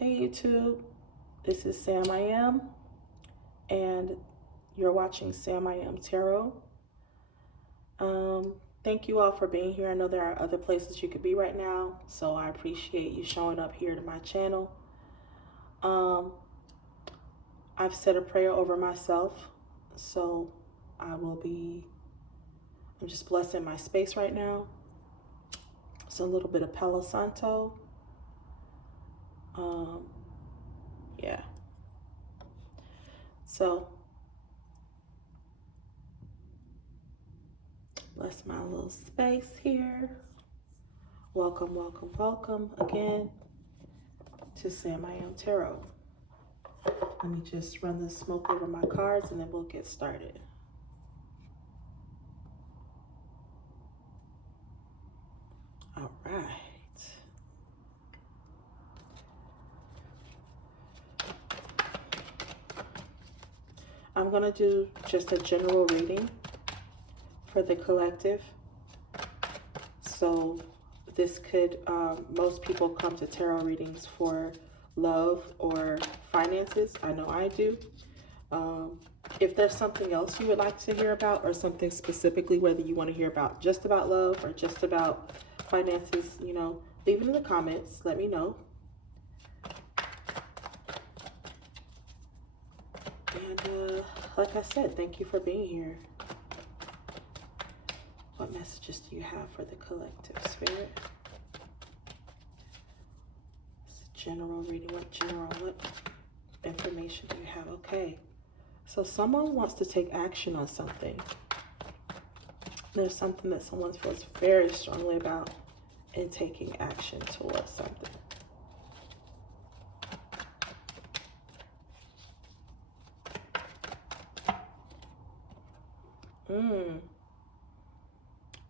Hey YouTube, this is Sam I Am, and you're watching Sam I Am Tarot. Thank you all for being here. I know there are other places you could be right now, so I appreciate you showing up here to my channel. I've said a prayer over myself, so I'm just blessing my space right now. It's a little bit of Palo Santo. Yeah. So, bless my little space here. Welcome, welcome, welcome again to Sam I Am Tarot. Let me just run the smoke over my cards and then we'll get started. All right. I'm going to do just a general reading for the collective. So this could, most people come to tarot readings for love or finances. I know I do. If there's something else you would like to hear about, or something specifically, whether you want to hear about just about love or just about finances, you know, leave it in the comments. Let me know. And like I said, thank you for being here. What messages do you have for the collective, Spirit? It's a general reading. What information do you have? Okay. So someone wants to take action on something. There's something that someone feels very strongly about in taking action towards something.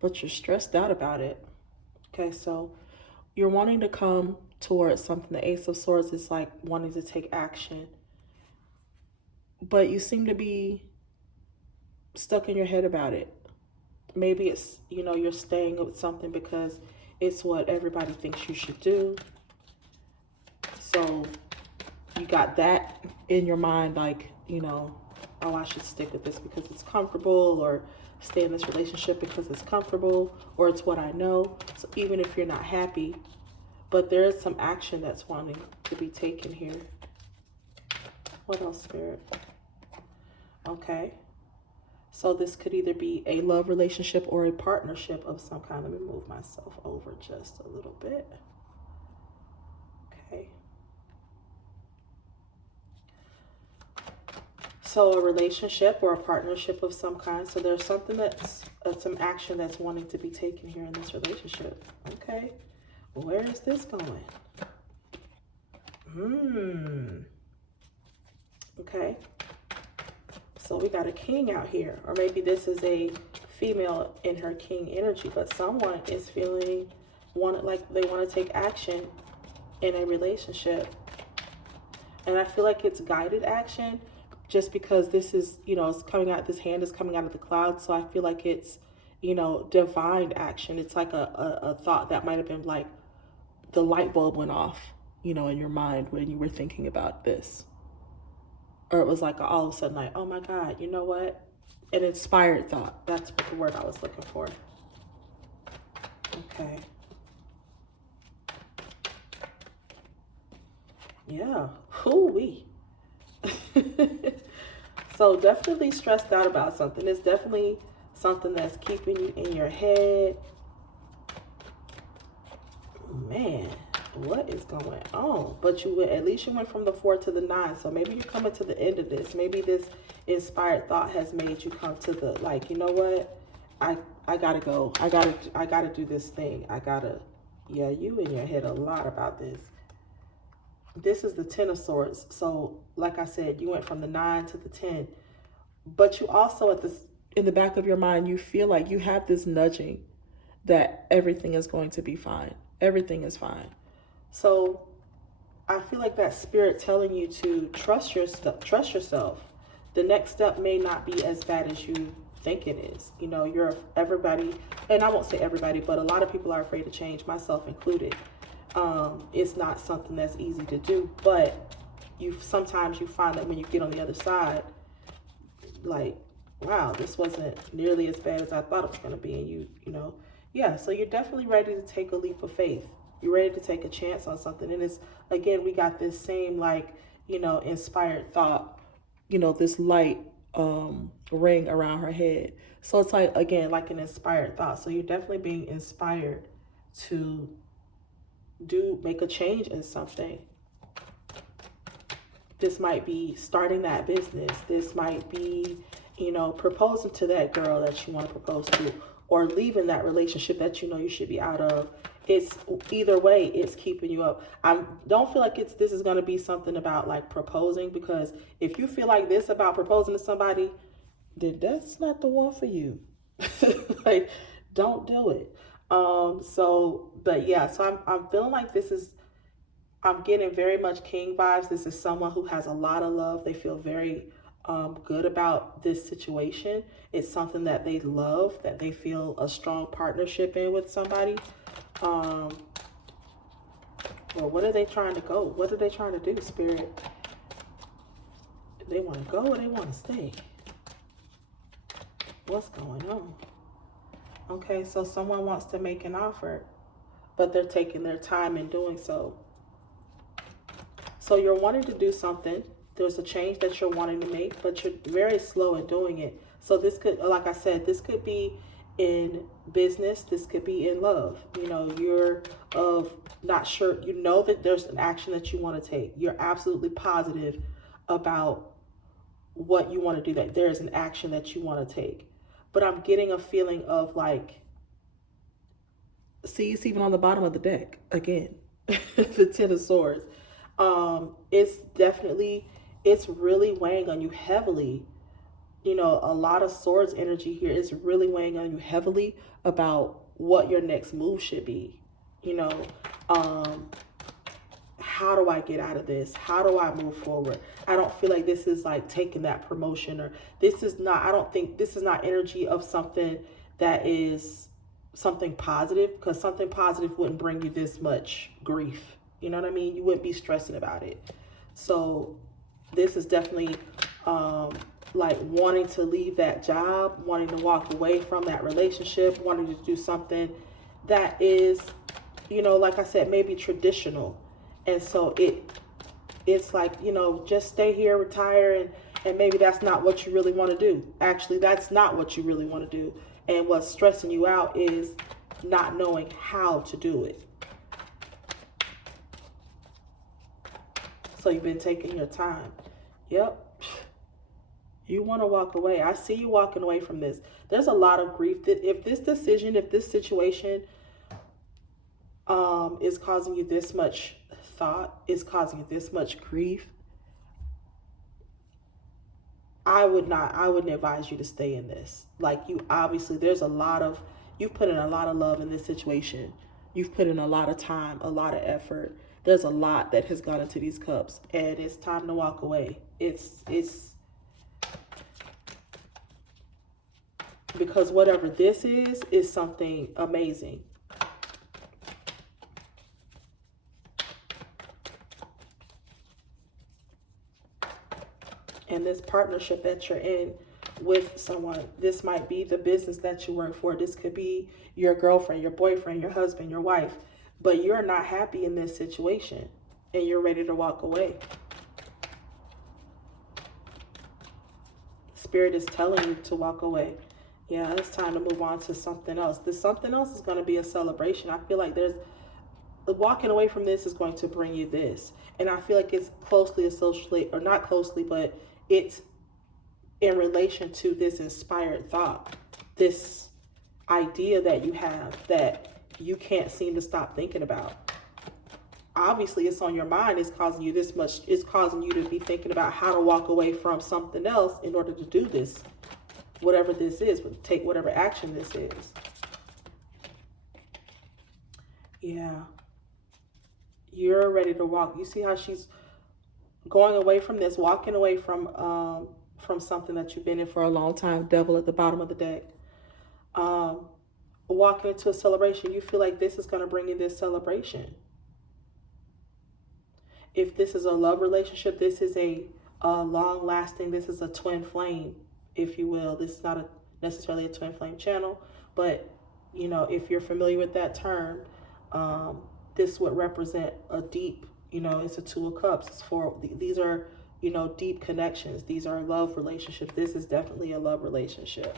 But you're stressed out about it. Okay, so you're wanting to come towards something. The Ace of Swords is like wanting to take action. But you seem to be stuck in your head about it. Maybe it's, you know, you're staying with something because it's what everybody thinks you should do. So you got that in your mind, like, you know, oh, I should stick with this because it's comfortable, or stay in this relationship because it's comfortable, or it's what I know. So even if you're not happy, but there is some action that's wanting to be taken here. What else, Spirit? Okay. So this could either be a love relationship or a partnership of some kind. Let me move myself over just a little bit. Okay. So a relationship or a partnership of some kind. So there's something that's, some action that's wanting to be taken here in this relationship. Okay. Where is this going? Okay. So we got a king out here. Or maybe this is a female in her king energy. But someone is feeling, like they want to take action in a relationship. And I feel like it's guided action. Just because this is, you know, it's coming out, this hand is coming out of the clouds. So I feel like it's, you know, divine action. It's like a thought that might have been like the light bulb went off, you know, in your mind when you were thinking about this. Or it was like all of a sudden like, oh my God, you know what? An inspired thought. That's what the word I was looking for. Okay. Yeah. Hoo-wee. So definitely stressed out about something. It's definitely something that's keeping you in your head. Man, what is going on? But at least you went from the 4 to the 9. So maybe you're coming to the end of this. Maybe this inspired thought has made you come to the, like, you know what? I gotta go. I gotta do this thing. Yeah, you in your head a lot about this. This is the 10 of Swords. So like I said, you went from the 9 to the 10, but you also in the back of your mind, you feel like you have this nudging that everything is going to be fine. Everything is fine. So I feel like that spirit telling you to trust yourself. The next step may not be as bad as you think it is. You know, everybody, and I won't say everybody, but a lot of people are afraid to change, myself included. It's not something that's easy to do, but sometimes you find that when you get on the other side, like, wow, this wasn't nearly as bad as I thought it was going to be. And you know, yeah, so you're definitely ready to take a leap of faith. You're ready to take a chance on something. And it's, again, we got this same, like, you know, inspired thought, you know, this light ring around her head. So it's like, again, like an inspired thought. So you're definitely being inspired to make a change in something. This might be starting that business. This might be, you know, proposing to that girl that you want to propose to, or leaving that relationship that you know you should be out of. It's either way, it's keeping you up. I don't feel like this is going to be something about like proposing, because if you feel like this about proposing to somebody, then that's not the one for you. Like, don't do it. But yeah, so I'm feeling like I'm getting very much king vibes. This is someone who has a lot of love. They feel very good about this situation. It's something that they love, that they feel a strong partnership in with somebody. Well, what are they trying to go? What are they trying to do, Spirit? They want to go or they want to stay? What's going on? Okay, so someone wants to make an offer, but they're taking their time in doing so. So you're wanting to do something. There's a change that you're wanting to make, but you're very slow in doing it. So this could, like I said, this could be in business. This could be in love. You know, you're not sure. You know that there's an action that you want to take. You're absolutely positive about what you want to do, that there's an action that you want to take. But I'm getting a feeling of like, see, it's even on the bottom of the deck again. The Ten of Swords. It's really weighing on you heavily. You know, a lot of swords energy here is really weighing on you heavily about what your next move should be. You know, how do I get out of this? How do I move forward? I don't feel like this is like taking that promotion, or I don't think this is not energy of something that is something positive, because something positive wouldn't bring you this much grief. You know what I mean? You wouldn't be stressing about it. So this is definitely like wanting to leave that job, wanting to walk away from that relationship, wanting to do something that is, you know, like I said, maybe traditional. And so it's like, you know, just stay here, retire, and maybe that's not what you really want to do. Actually, that's not what you really want to do. And what's stressing you out is not knowing how to do it. So you've been taking your time. Yep. You want to walk away. I see you walking away from this. There's a lot of grief. If this situation is causing you this much thought, is causing you this much grief, I wouldn't advise you to stay in this. Like, you obviously, you've put in a lot of love in this situation. You've put in a lot of time, a lot of effort. There's a lot that has gone into these cups, and it's time to walk away. It's because whatever this is something amazing. And this partnership that you're in with someone, this might be the business that you work for. This could be your girlfriend, your boyfriend, your husband, your wife. But you're not happy in this situation, and you're ready to walk away. Spirit is telling you to walk away. Yeah, it's time to move on to something else. This something else is going to be a celebration. I feel like walking away from this is going to bring you this. And I feel like it's closely associated, or not closely, but it's in relation to this inspired thought, this idea that you have that you can't seem to stop thinking about. Obviously, it's on your mind. It's causing you this much. It's causing you to be thinking about how to walk away from something else in order to do this, whatever this is, take whatever action this is. Yeah. You're ready to walk. You see how she's going away from this, walking away from something that you've been in for a long time. Devil at the bottom of the deck. Walking into a celebration. You feel like this is going to bring you this celebration. If this is a love relationship, this is a long lasting, this is a twin flame, if you will. This is not necessarily a twin flame channel, but you know, if you're familiar with that term, this would represent a deep, you know, it's a Two of Cups. It's for, these are, you know, deep connections. These are love relationships. This is definitely a love relationship.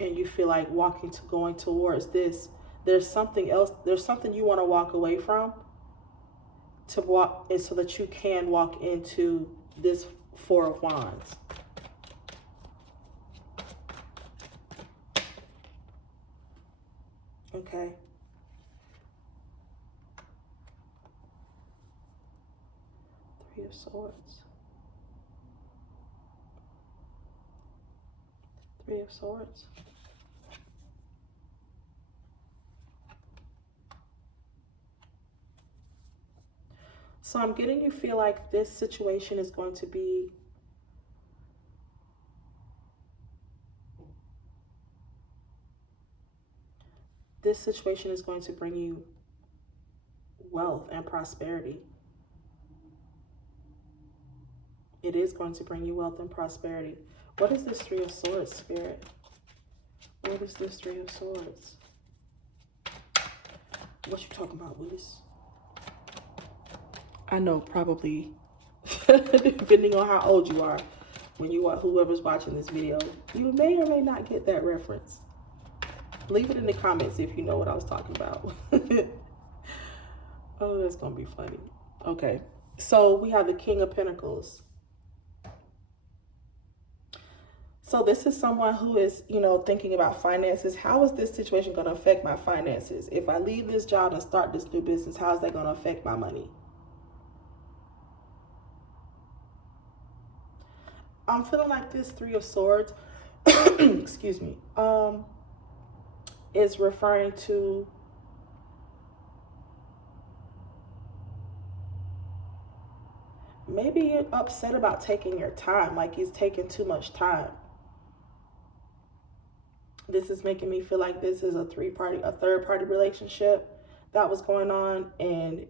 And you feel like going towards this, there's something else, there's something you want to walk away from to walk, and so that you can walk into this Four of Wands. Okay. Three of Swords. Three of Swords. So I'm getting you feel like this situation is going to be going to bring you wealth and prosperity. It is going to bring you wealth and prosperity. What is this Three of Swords, Spirit? What is this Three of Swords? What you talking about, Willis? I know, probably, depending on how old you are, when you are, whoever's watching this video, you may or may not get that reference. Leave it in the comments if you know what I was talking about. Oh, that's gonna be funny. Okay, so we have the King of Pentacles. So this is someone who is, you know, thinking about finances. How is this situation going to affect my finances? If I leave this job and start this new business, how is that going to affect my money? I'm feeling like this Three of Swords, excuse me, is referring to maybe you're upset about taking your time, like it's taking too much time. This is making me feel like this is a third party relationship that was going on, and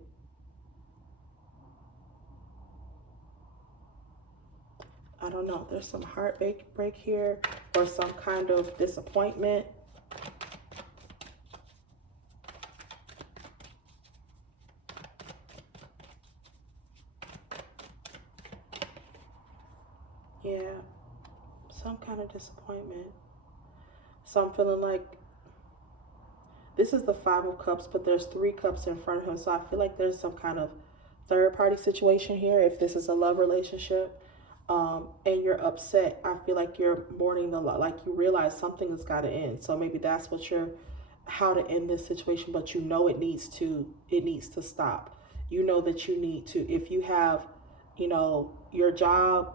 I don't know, there's some heartbreak here or some kind of disappointment. Yeah, some kind of disappointment. So I'm feeling like this is the Five of Cups, but there's 3 cups in front of him. So I feel like there's some kind of third party situation here if this is a love relationship. And you're upset. I feel like you're mourning a lot, like you realize something has got to end. So maybe that's what how to end this situation, but you know it needs to stop. You know that you need to, if you have, you know, your job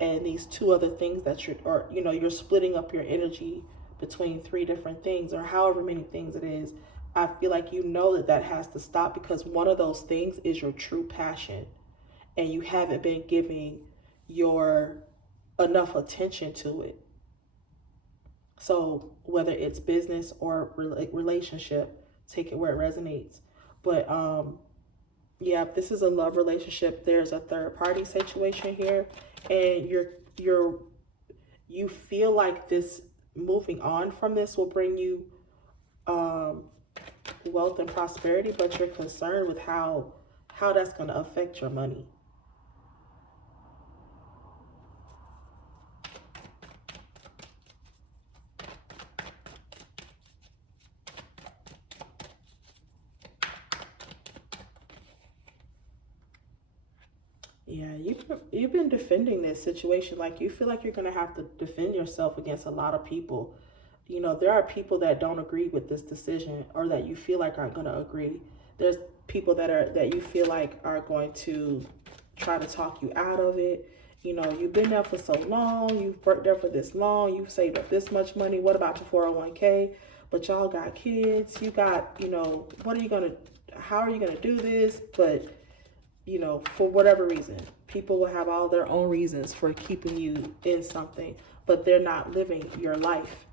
and these 2 other things that you're splitting up your energy between 3 different things or however many things it is. I feel like you know that has to stop, because one of those things is your true passion and you haven't been giving your enough attention to it. So whether it's business or relationship, take it where it resonates. But yeah, if this is a love relationship, there's a third party situation here, and you feel like this moving on from this will bring you wealth and prosperity, but you're concerned with how that's going to affect your money. Yeah, you've been defending this situation. Like, you feel like you're going to have to defend yourself against a lot of people. You know, there are people that don't agree with this decision, or that you feel like aren't going to agree. There's people that you feel like are going to try to talk you out of it. You know, you've been there for so long. You've worked there for this long. You've saved up this much money. What about your 401k? But y'all got kids. You got, you know, how are you going to do this? But, you know, for whatever reason, people will have all their own reasons for keeping you in something, but they're not living your life.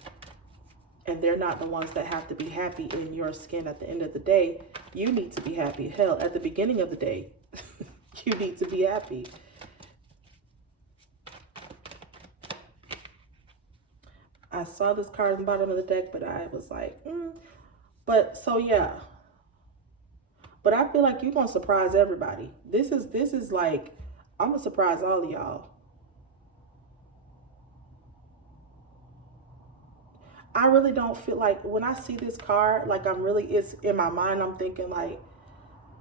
And they're not the ones that have to be happy in your skin at the end of the day. You need to be happy. Hell, at the beginning of the day, you need to be happy. I saw this card at the bottom of the deck, but I was like, But so yeah. But I feel like you're gonna surprise everybody. This is like, I'm gonna surprise all of y'all. I really don't feel like, when I see this card, like it's in my mind, I'm thinking like,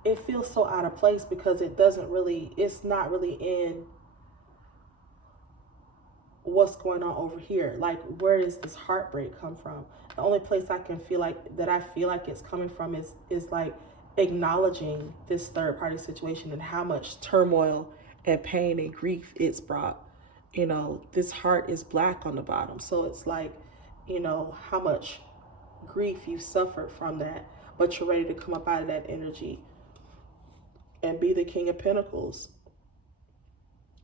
it feels so out of place because it's not really in what's going on over here. Like, where does this heartbreak come from? The only place I feel like it's coming from is like acknowledging this third party situation and how much turmoil and pain and grief it's brought. You know, this heart is black on the bottom. So it's like, you know, how much grief you suffered from that, but you're ready to come up out of that energy and be the King of Pentacles.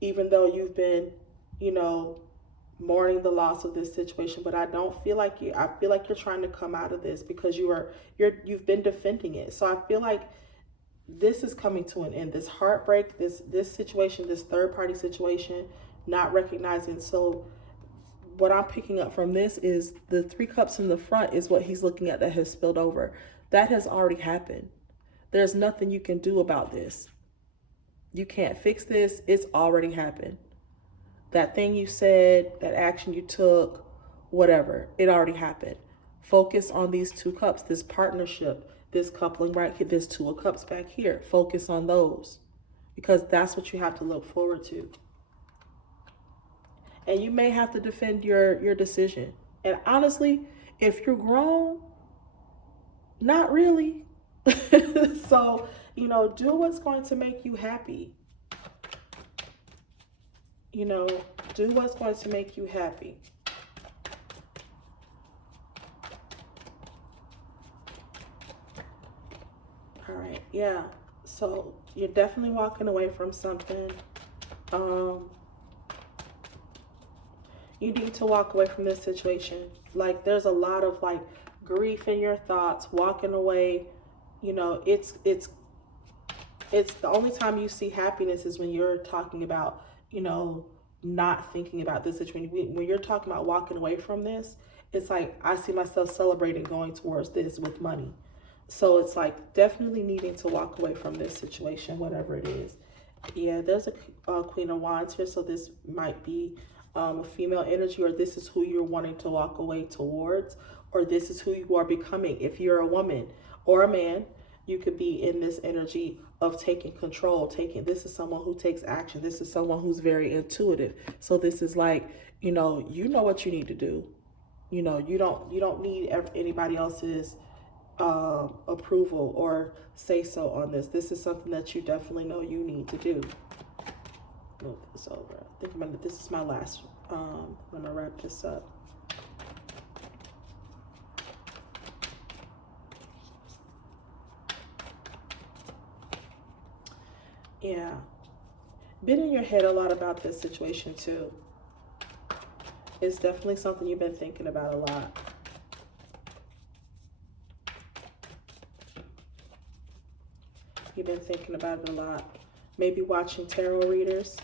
Even though you've been, you know, mourning the loss of this situation, but I feel like you're trying to come out of this because you've been defending it. So I feel like this is coming to an end. This heartbreak, this situation, this third party situation, not recognizing. So what I'm picking up from this is the 3 cups in the front is what he's looking at that has spilled over. That has already happened. There's nothing you can do about this. You can't fix this. It's already happened. That thing you said, that action you took, whatever, it already happened. Focus on these 2 cups, this partnership, this coupling right here, this 2 of cups back here. Focus on those because that's what you have to look forward to. And you may have to defend your decision. And honestly, if you're grown, not really. So, you know, do what's going to make you happy. You know, do what's going to make you happy. All right, yeah. So you're definitely walking away from something. You need to walk away from this situation. Like, there's a lot of like grief in your thoughts, walking away. You know, it's the only time you see happiness is when you're talking about, you know, not thinking about this situation. When you're talking about walking away from this, it's like I see myself celebrating going towards this with money. So it's like definitely needing to walk away from this situation, whatever it is. Yeah, there's a Queen of Wands here, so this might be a female energy, or this is who you're wanting to walk away towards, or this is who you are becoming. If you're a woman or a man, you could be in this energy of taking control. This is someone who takes action. This is someone who's very intuitive. So this is like, you know what you need to do. You know, you don't need anybody else's approval or say so on this. This is something that you definitely know you need to do. Move this over. I think this is my last. I'm gonna wrap this up. Yeah, been in your head a lot about this situation too. It's definitely something you've been thinking about a lot. You've been thinking about it a lot. Maybe watching tarot readers.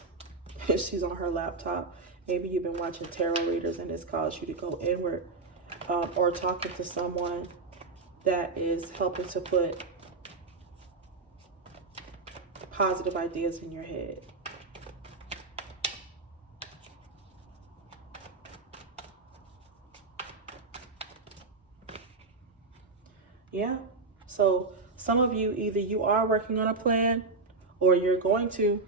She's on her laptop. Maybe you've been watching tarot readers and it's caused you to go inward. Or talking to someone that is helping to put positive ideas in your head. Yeah. So some of you, either you are working on a plan or you're going to.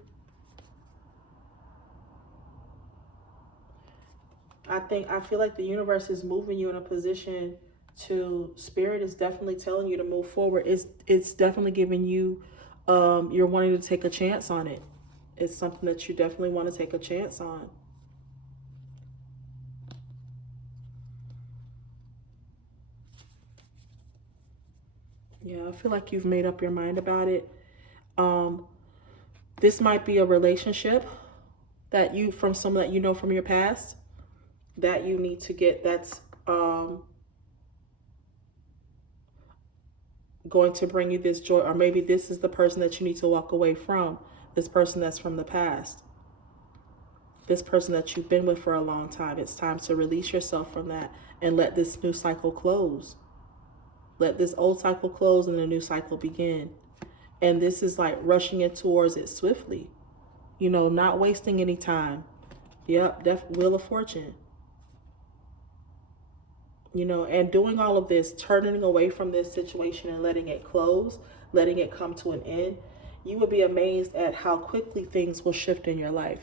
I feel like the universe is moving you in a position to, Spirit is definitely telling you to move forward. It's definitely giving you, you're wanting to take a chance on it. It's something that you definitely want to take a chance on. Yeah, I feel like you've made up your mind about it. This might be a relationship that from someone that you know from your past that you need to get, that's going to bring you this joy, or maybe this is the person that you need to walk away from, this person that's from the past, this person that you've been with for a long time. It's time to release yourself from that and let this new cycle close. Let this old cycle close and a new cycle begin. And this is like rushing it towards it swiftly, you know, not wasting any time. Yep, Wheel of Fortune. You know, and doing all of this, turning away from this situation and letting it close, letting it come to an end, you would be amazed at how quickly things will shift in your life.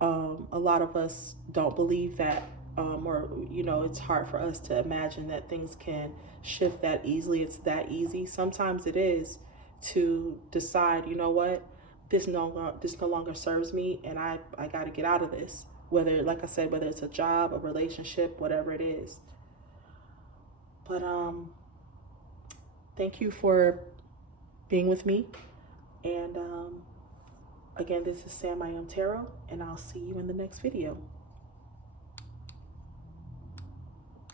A lot of us don't believe that, or, you know, it's hard for us to imagine that things can shift that easily. It's that easy. Sometimes it is, to decide, you know what, this no longer serves me, and I got to get out of this. Whether, like I said, whether it's a job, a relationship, whatever it is. But thank you for being with me. And again, this is Sam I Am Tarot, and I'll see you in the next video.